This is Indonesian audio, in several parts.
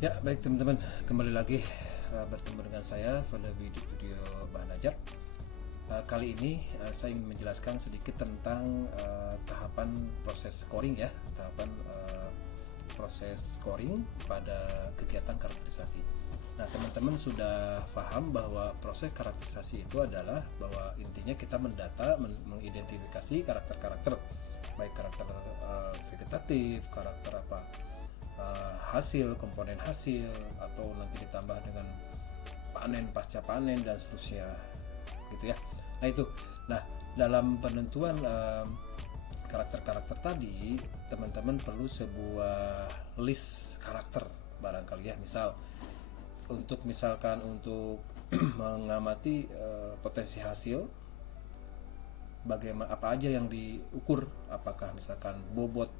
Ya, baik teman-teman, kembali lagi bertemu dengan saya Falawi di Studio Bahan Ajar. Kali ini saya ingin menjelaskan sedikit tentang tahapan proses scoring ya, tahapan proses scoring pada kegiatan karakterisasi. Nah, teman-teman sudah paham bahwa proses karakterisasi itu adalah bahwa intinya kita mendata, mengidentifikasi karakter-karakter, baik karakter vegetatif, karakter hasil, komponen hasil, atau nanti ditambah dengan panen, pasca panen dan seterusnya gitu ya. Nah itu, nah dalam penentuan karakter-karakter tadi, teman-teman perlu sebuah list karakter barangkali ya. Misalkan untuk mengamati potensi hasil, bagaimana, apa aja yang diukur, apakah misalkan bobot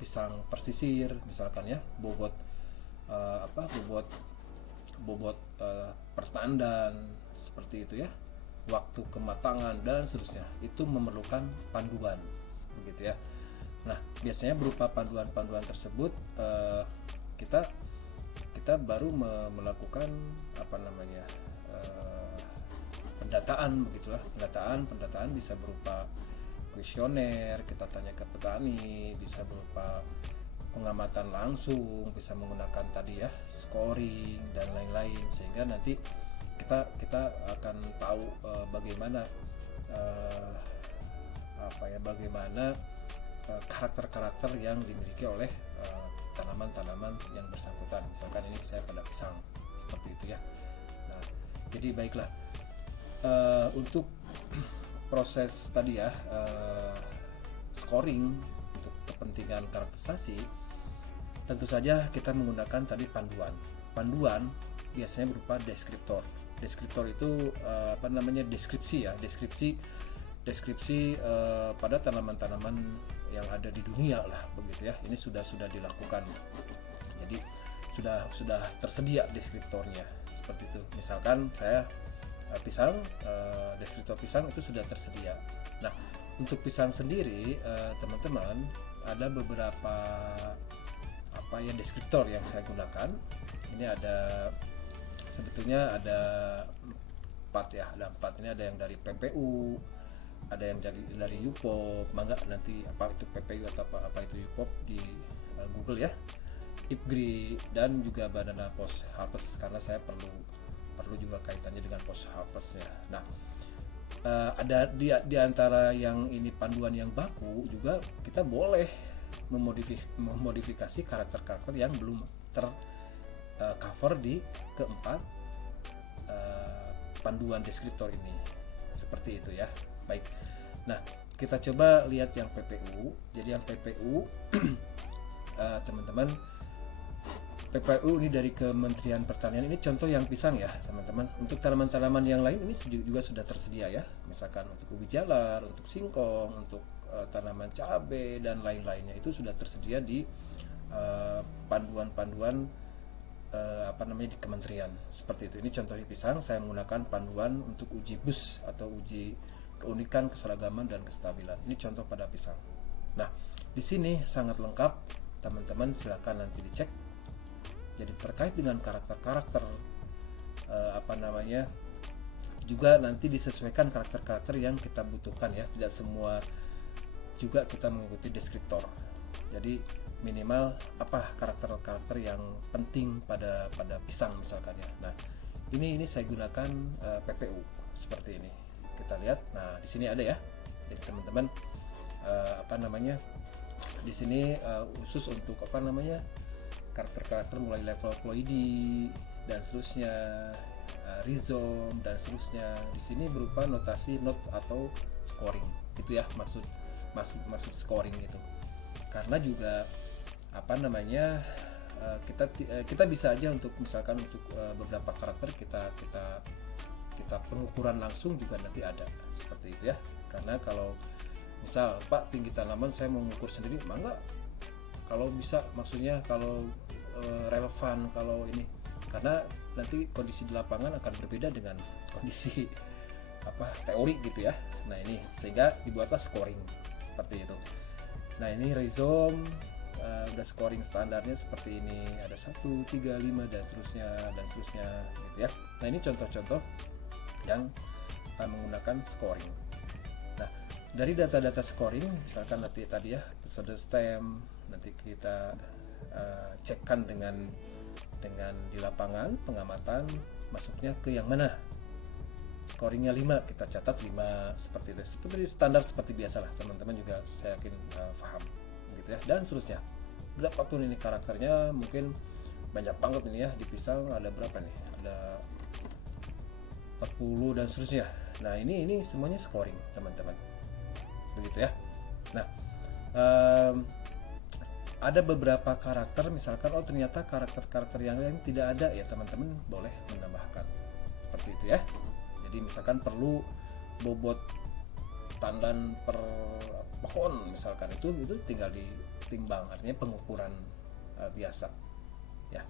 pisang persisir misalkan ya, bobot bobot bobot pertandan seperti itu ya, waktu kematangan dan seterusnya, itu memerlukan panduan begitu ya. Nah, biasanya berupa panduan-panduan tersebut kita kita baru melakukan pendataan begitulah. Pendataan bisa berupa kuesioner, kita tanya ke petani, bisa berupa pengamatan langsung, bisa menggunakan tadi ya scoring dan lain-lain, sehingga nanti kita akan tahu bagaimana uh, bagaimana karakter-karakter yang dimiliki oleh tanaman-tanaman yang bersangkutan. Misalkan ini saya pada pisang seperti itu ya. Nah, jadi baiklah, untuk proses tadi ya, scoring untuk kepentingan karakterisasi, tentu saja kita menggunakan tadi panduan biasanya berupa deskriptor. Deskriptor itu deskripsi ya, deskripsi pada tanaman-tanaman yang ada di dunia lah begitu ya. Ini sudah dilakukan, jadi sudah tersedia deskriptornya seperti itu. Misalkan saya pisang, deskriptor pisang itu sudah tersedia. Nah, untuk pisang sendiri, teman-teman, ada beberapa deskriptor yang saya gunakan. Ini sebetulnya ada 4 ya, ada 4. Ini ada yang dari PPU, ada yang dari UPOP. Mangga nanti apa itu PPU atau apa itu UPOP di Google ya, IPGRI, dan juga Banana Post Harvest, karena saya perlu juga kaitannya dengan post harvestnya. Nah, ada di antara yang ini panduan yang baku juga, kita boleh memodifikasi karakter-karakter yang belum cover di keempat panduan deskriptor ini, seperti itu ya. Baik, nah kita coba lihat yang PPU. Jadi yang PPU teman-teman, PPU ini dari Kementerian Pertanian. Ini contoh yang pisang ya teman-teman. Untuk tanaman-tanaman yang lain ini juga sudah tersedia ya, misalkan untuk ubi jalar, untuk singkong, untuk tanaman cabai dan lain-lainnya, itu sudah tersedia di panduan-panduan di kementerian seperti itu. Ini contoh pisang, saya menggunakan panduan untuk uji BUS atau uji keunikan, keseragaman dan kestabilan. Ini contoh pada pisang. Nah, di sini sangat lengkap, teman-teman silakan nanti dicek. Jadi terkait dengan karakter-karakter juga nanti disesuaikan karakter-karakter yang kita butuhkan ya. Tidak semua juga kita mengikuti deskriptor. Jadi minimal apa karakter-karakter yang penting pada pisang misalkan ya. Nah, ini saya gunakan PPU seperti ini. Kita lihat. Nah, di sini ada ya. Jadi teman-teman di sini khusus untuk karakter-karakter mulai level ploidi dan seterusnya, rhizome dan seterusnya. Di sini berupa notasi note atau scoring gitu ya, maksud scoring itu. Karena juga kita bisa aja untuk misalkan untuk beberapa karakter kita pengukuran langsung juga nanti ada seperti itu ya. Karena kalau misal Pak, tinggi tanaman saya mau mengukur sendiri, mangga, kalau bisa, maksudnya kalau relevan, kalau ini, karena nanti kondisi di lapangan akan berbeda dengan kondisi teori gitu ya. Nah, ini sehingga dibuatlah scoring seperti itu. Nah, ini rhizome udah scoring standarnya seperti ini, ada 1, 3, 5 dan seterusnya gitu ya. Nah, ini contoh-contoh yang menggunakan scoring. Nah, dari data-data scoring, misalkan nanti tadi ya episode stem, nanti kita cekkan dengan di lapangan pengamatan masuknya ke yang mana. Scoringnya 5, kita catat 5 seperti itu. Seperti standar seperti biasalah, teman-teman juga saya yakin paham gitu ya. Dan seterusnya. Berapapun ini karakternya, mungkin banyak banget ini ya, di pisang ada berapa nih? Ada 40 dan seterusnya. Nah, ini semuanya scoring, teman-teman. Begitu ya. Nah, ada beberapa karakter, misalkan ternyata karakter-karakter yang lain tidak ada ya, teman-teman boleh menambahkan. Seperti itu ya. Jadi misalkan perlu bobot tandan per pohon misalkan, itu tinggal ditimbang, artinya pengukuran biasa ya.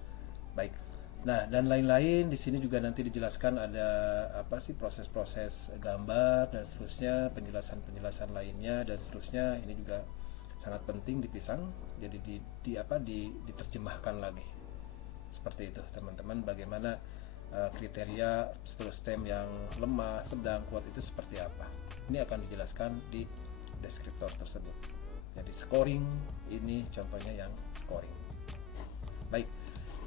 Baik. Nah, dan lain-lain di sini juga nanti dijelaskan ada apa sih proses-proses gambar dan seterusnya, penjelasan-penjelasan lainnya dan seterusnya. Ini juga sangat penting di pisang. Jadi diterjemahkan lagi. Seperti itu, teman-teman, bagaimana kriteria stem yang lemah, sedang, kuat itu seperti apa. Ini akan dijelaskan di deskriptor tersebut. Jadi scoring ini contohnya yang scoring. Baik,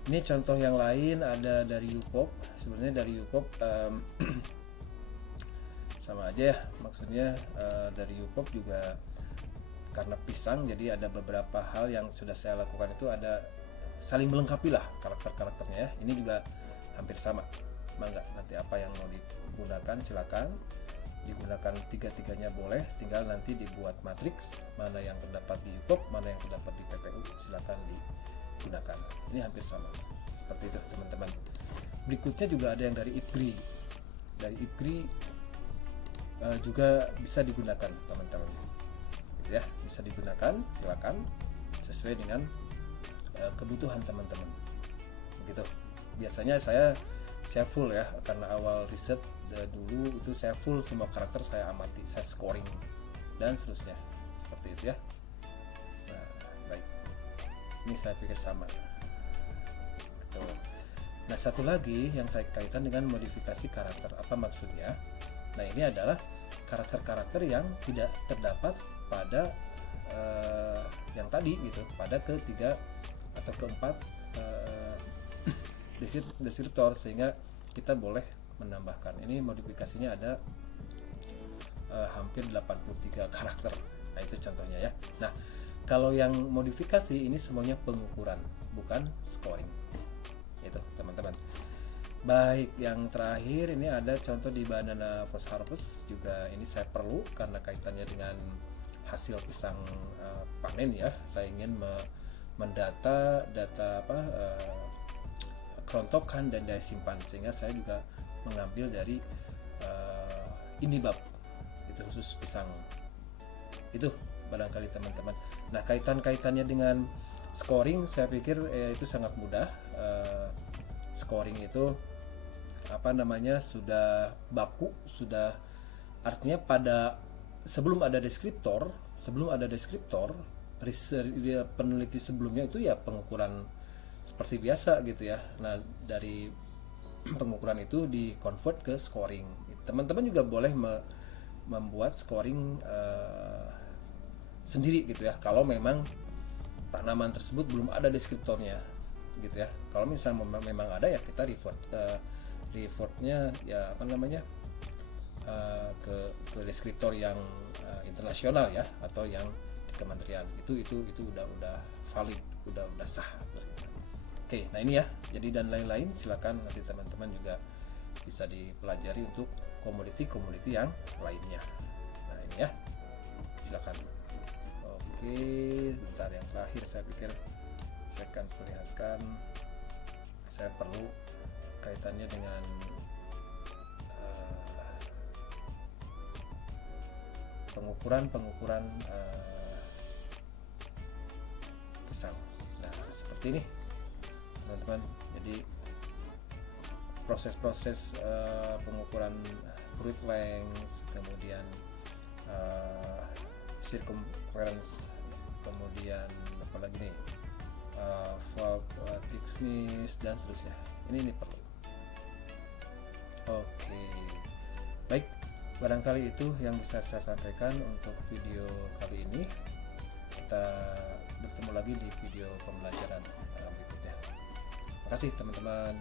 ini contoh yang lain ada dari UPOP. Sebenarnya dari UPOP sama aja ya, maksudnya dari UPOP juga karena pisang, jadi ada beberapa hal yang sudah saya lakukan itu ada saling melengkapi lah karakter-karakternya ya. Ini juga hampir sama. Mangga, nanti apa yang mau digunakan silakan digunakan, tiga-tiganya boleh, tinggal nanti dibuat matriks mana yang terdapat di UPOP, mana yang terdapat di PPU, silakan digunakan. Ini hampir sama seperti itu, teman-teman. Berikutnya juga ada yang dari IPGRI. Dari IPGRI juga bisa digunakan, teman-teman, gitu ya, bisa digunakan, silakan sesuai dengan kebutuhan teman-teman, begitu. Biasanya saya full ya, karena awal riset dulu itu saya full semua karakter, saya amati, saya scoring dan seterusnya, seperti itu ya. Nah, baik, ini saya pikir sama gitu. Nah, satu lagi yang kaitan dengan modifikasi karakter, apa maksudnya? Nah, ini adalah karakter-karakter yang tidak terdapat pada yang tadi gitu, pada ketiga atau keempat deskriptor, sehingga kita boleh menambahkan. Ini modifikasinya ada hampir 83 karakter. Nah, itu contohnya ya. Nah, kalau yang modifikasi ini semuanya pengukuran, bukan scoring. Itu, teman-teman. Baik, yang terakhir ini ada contoh di banana post harvest juga. Ini saya perlu karena kaitannya dengan hasil pisang panen ya. Saya ingin mendata kerontokan dan daya simpan, sehingga saya juga mengambil dari INIBAP, itu khusus pisang. Itu barangkali, teman-teman. Nah, kaitannya dengan scoring, saya pikir itu sangat mudah. Scoring itu sudah baku, sudah, artinya sebelum ada deskriptor, peneliti sebelumnya itu ya pengukuran seperti biasa gitu ya. Nah, dari pengukuran itu di-convert ke scoring. Teman-teman juga boleh membuat scoring sendiri gitu ya, kalau memang tanaman tersebut belum ada deskriptornya gitu ya. Kalau misalnya memang ada ya, kita reportnya ya ke deskriptor yang internasional ya, atau yang di kementerian. Itu udah valid, udah sah. Oke, nah ini ya. Jadi dan lain-lain silakan nanti teman-teman juga bisa dipelajari untuk komoditi yang lainnya. Nah, ini ya. Silakan. Oke, bentar, yang terakhir saya pikir saya akan perlihatkan, saya perlu kaitannya dengan pengukuran pisang. Nah, seperti ini, teman-teman. Jadi proses-proses pengukuran fruit length, kemudian circumference, kemudian apalagi nih fault thickness dan seterusnya. Ini perlu. Oke, baik, barangkali itu yang bisa saya sampaikan untuk video kali ini. Kita bertemu lagi di video pembelajaran berikutnya. Terima kasih teman-teman.